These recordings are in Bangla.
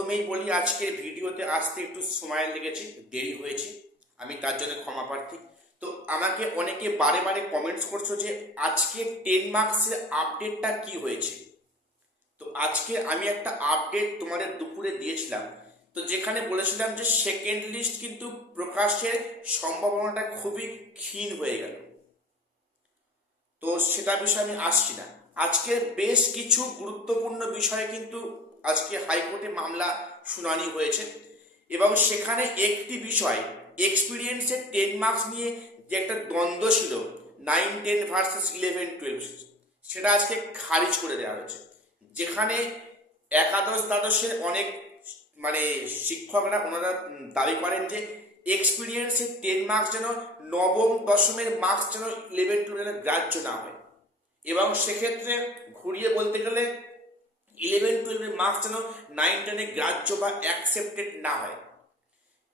প্রথমেই বলি আজকের ভিডিওতে আসতে একটু সময় লেগেছে, দেরি হয়েছে, আমি তার জন্য ক্ষমা প্রার্থী। তো আমাকে অনেকে বারে বারে কমেন্টস করছো যে আজকে 10 মার্কসের আপডেটটা কি হয়েছে। তো আজকে আমি একটা আপডেট তোমাদের দুপুরে দিয়েছিলাম, তো যেখানে বলেছিলাম যে সেকেন্ড লিস্ট কিন্তু প্রকাশের সম্ভাবনাটা খুবই ক্ষীণ হয়ে গেল। তো সেটা বিষয়ে আমি আসছি না। আজকে বেশ কিছু গুরুত্বপূর্ণ বিষয়ে কিন্তু আজকে হাইকোর্টে মামলা শুনানি হয়েছে, এবং সেখানে একটি বিষয় এক্সপিরিয়েন্সের 10 মার্কস নিয়ে যে একটা দ্বন্দ্ব ছিল 9-10 ভার্সেস 11-12, সেটা আজকে খারিজ করে দেওয়া হয়েছে। যেখানে একাদশ দ্বাদশের অনেক শিক্ষকরা ওনারা দাবি করেন যে এক্সপিরিয়েন্সের 10 মার্কস যেন নবম দশমের মার্কস যেন 11-12 গ্রাহ্য না হয়, এবং সেক্ষেত্রে ঘুরিয়ে বলতে গেলে 11-12 মার্কস যেন 9-10 গ্রাহ্য বা অ্যাকসেপ্টেড না হয়।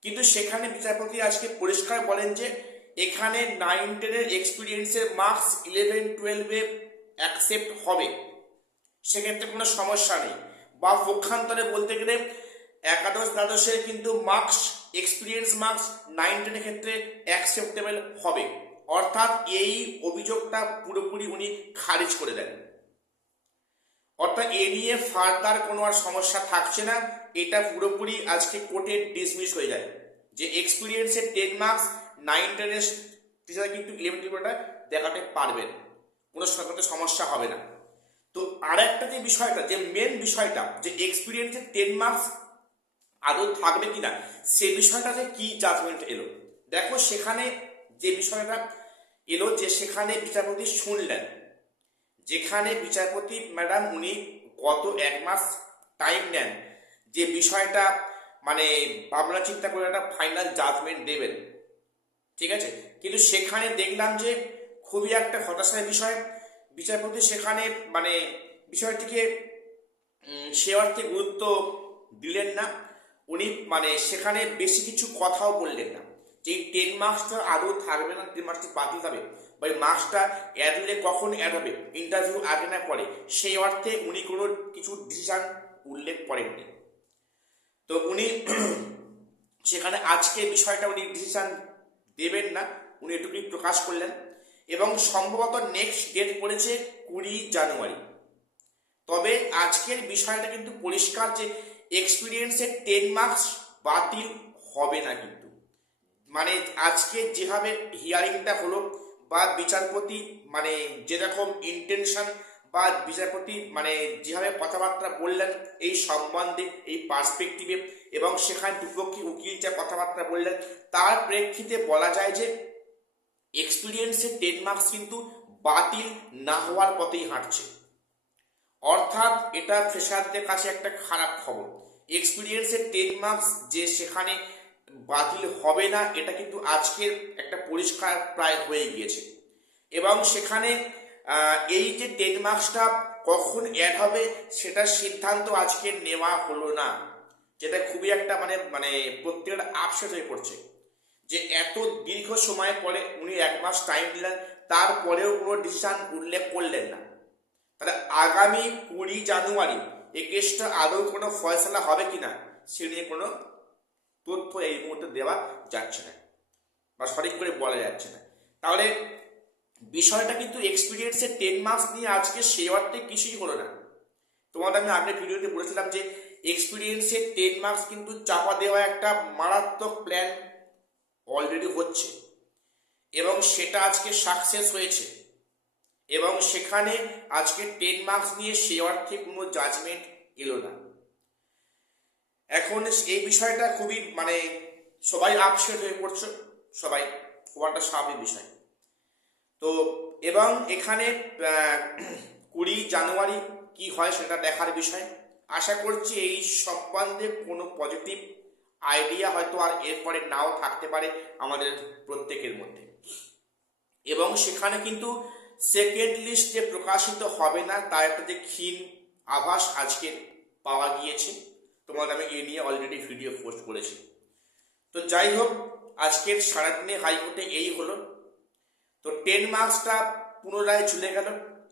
কিন্তু সেখানে বিচারপতি আজকে পরিষ্কার বলেন যে এখানে 9-10 এক্সপিরিয়েন্সের মার্কস 11-12 অ্যাকসেপ্ট হবে, সেক্ষেত্রে কোনো সমস্যা নেই। বা পক্ষান্তরে বলতে গেলে একাদশ দ্বাদশের কিন্তু মার্কস এক্সপিরিয়েন্স মার্কস 9-10 ক্ষেত্রে অ্যাকসেপ্টেবল হবে। অর্থাৎ এই অভিযোগটা পুরোপুরি উনি খারিজ করে দেন। অর্থাৎ এ নিয়ে ফার্দার কোনো আর সমস্যা থাকছে না, এটা পুরোপুরি আজকে কোর্টে ডিসমিস হয়ে যায় যে এক্সপিরিয়েন্সের 10 মার্কস 9-10 টিচার কিন্তু 11-12টা দেখাতে পারবেন, কোনো সমস্যা হবে না। তো আর একটা যে বিষয়টা, যে মেন বিষয়টা, যে এক্সপিরিয়েন্সের 10 মার্কস আদৌ থাকবে কিনা, সে বিষয়টাতে কি জাজমেন্ট এলো দেখো। সেখানে যে বিষয়টা এলো যে সেখানে বিচারপতি শুনলেন, যেখানে বিচারপতি ম্যাডাম উনি গত 1 মাস টাইম নেন যে বিষয়টা ভাবনা চিন্তা করে একটা ফাইনাল জাজমেন্ট দেবেন, ঠিক আছে। কিন্তু সেখানে দেখলাম যে খুবই একটা হতাশার বিষয়, বিচারপতি সেখানে বিষয়টিকে সে অর্থে গুরুত্ব দিলেন না। উনি সেখানে বেশি কিছু কথাও বললেন না যে 10 মার্কসটা আদৌ থাকবে না, 10 মার্কসটি বাতিল হবে, বা এই মার্কসটা অ্যাড হলে কখন অ্যাড হবে, ইন্টারভিউ আগে না পরে, সেই অর্থে উনি কোনো কিছু ডিসিশন উল্লেখ করেননি। তো উনি সেখানে আজকে বিষয়টা উনি ডিসিশন দেবেন না, উনি এটুকুই প্রকাশ করলেন। এবং সম্ভবত নেক্সট ডেট পড়েছে 20 জানুয়ারি। তবে আজকের বিষয়টা কিন্তু পরিষ্কার যে এক্সপিরিয়েন্সের 10 মার্কস বাতিল হবে না কিন্তু। আজকে যেভাবে হিয়ারিংটা হলো, বা বিচারপতি যেরকম ইন্টেনশন, বা বিচারপতি যেভাবে কথাবার্তা বললেন এই সম্বন্ধে, এই পার্সপেক্টিভে, এবং সেখানে দুপক্ষে উকিল যা কথাবার্তা বললেন, তার প্রেক্ষিতে বলা যায় যে এক্সপিরিয়েন্সের 10 মার্কস কিন্তু বাতিল না হওয়ার পথেই হাঁটছে। অর্থাৎ এটা ফ্রেশারদের কাছে একটা খারাপ খবর। এক্সপিরিয়েন্সের 10 মার্কস যে সেখানে বাতিল হবে না, এটা কিন্তু আজকের একটা পরিষ্কার প্রায় হয়ে গিয়েছে। এবং সেখানে এই যে 10 মার্কসটা কখন অ্যাড হবে সেটার সিদ্ধান্ত আজকে নেওয়া হলো না, যেটা খুবই একটা প্রত্যেকটা আপসেট হয়ে পড়ছে যে এত দীর্ঘ সময় পরে উনি 1 মাস টাইম দিলেন, তারপরেও কোনো ডিসিশন উল্লেখ করলেন না। তাহলে আগামী 20 জানুয়ারি এই কেসটা আদৌ কোনো ফয়সলা হবে কিনা সে নিয়ে কোনো তথ্য এই মুহূর্তে দেওয়া যাচ্ছে না, বা সঠিক করে বলা যাচ্ছে না। তাহলে বিষয়টা কিন্তু এক্সপিরিয়েন্সের 10 মার্কস নিয়ে আজকে সেই অর্থে কিছুই হলো না। তোমাদের আমি আগের ভিডিওতে বলেছিলাম যে এক্সপিরিয়েন্সের 10 মার্কস কিন্তু চাপা দেওয়া একটা মারাত্মক প্ল্যান অলরেডি হচ্ছে, এবং সেটা আজকে সাকসেস হয়েছে। এবং সেখানে আজকে 10 মার্কস নিয়ে সে অর্থে কোনো জাজমেন্ট এলো না। এখন এই বিষয়টা খুবই সবাই আপসেট হয়ে পড়ছে, সবাই হওয়াটা স্বাভাবিক বিষয়। তো এবং এখানে 20 জানুয়ারি কি হয় সেটা দেখার বিষয়। আশা করছি এই সম্বন্ধে কোনো পজিটিভ আইডিয়া হয়তো আর এরপরে নাও থাকতে পারে আমাদের প্রত্যেকের মধ্যে। এবং সেখানে কিন্তু সেকেন্ড লিস্ট যে প্রকাশিত হবে না তার একটা যে ক্ষীণ আভাস আজকে পাওয়া গিয়েছে, তোমাদের আমি এ নিয়ে অলরেডি ভিডিও পোস্ট করেছি। তো যাই হোক, আজকের সারাদিনে হাইকোর্টে এই হলো। তো 10 মার্কসটা পুনরায় চলে গেল।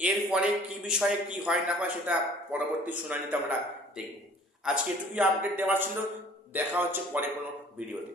এরপরে কি বিষয়ে কি হয় না হয় সেটা পরবর্তী শুনানিতে আমরা দেখব। আজকে এটুকুই আপডেট দেওয়া ছিল। দেখা হচ্ছে পরে কোনো ভিডিওতে।